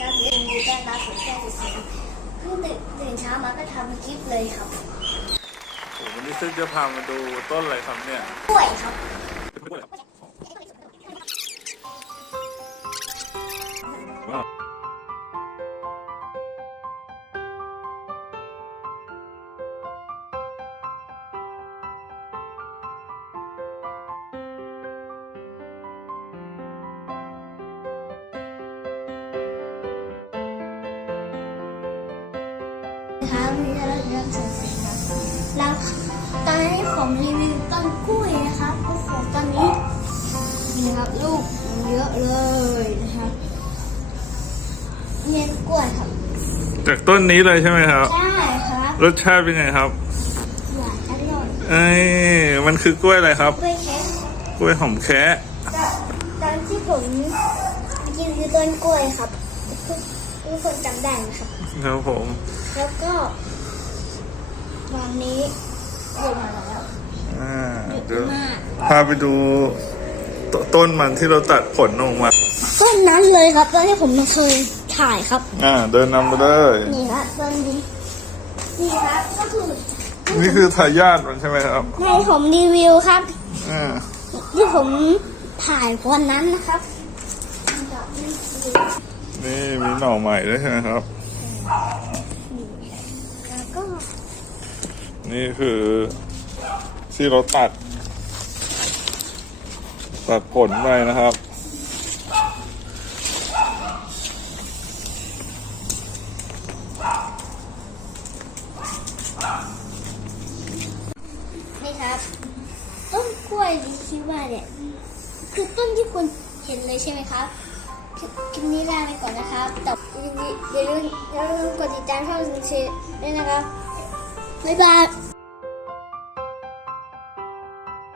ครับยินดีต้อนรับสู่ช่องสุดเพิ่งตื่นเช้ามาก็ทำคลิปเลยครับวันนี้ซึ่งจะพามาดูต้นอะไรครับเนี่ยกล้วยครับครับนี่เราเริ่มสดๆครับแล้วตอนนี้ผมรีวิวต้นกล้วยนะครับโอ้โหตอนนี้นี่ครับลูกเยอะเลยนะครับเนี่ยกล้วยครับจากต้นนี้เลยใช่ไหมครับใช่ครับรสชาติเป็นไงครับหวานอร่อยมันคือกล้วยอะไรครับกล้วยแคะกล้วยหอมแคะตอนที่ผมกินคือต้นกล้วยครับทุกคนจำได้นะครับ ครับผมแล้วก็วันนี้เดือดมาแล้วเดี๋ยวพาไปดูต้นมันที่เราตัดผลออกมาต้นนั้นเลยครับต้นที่ผมเคยถ่ายครับเดินนำไปเลย นี่ครับต้นนี้นี่ครับก็คือนี่คือทายาทมันใช่ไหมครับให้ผมรีวิวครับ ที่ผมถ่ายวันนั้นนะครับนี่มีหน่อใหม่ด้วยใช่ไหมครับแล้วก็นี่คือที่เราตัดผลไปนะครับนี่ครับต้นกล้วยที่คิดว่าเนี่ยคือต้นที่คุณเห็นเลยใช่ไหมครับคลิปนี้ลาไปก่อนนะครับแต่อย่าลืมกดติดตามช่องซินเชด้วยนะครับบ๊ายบาย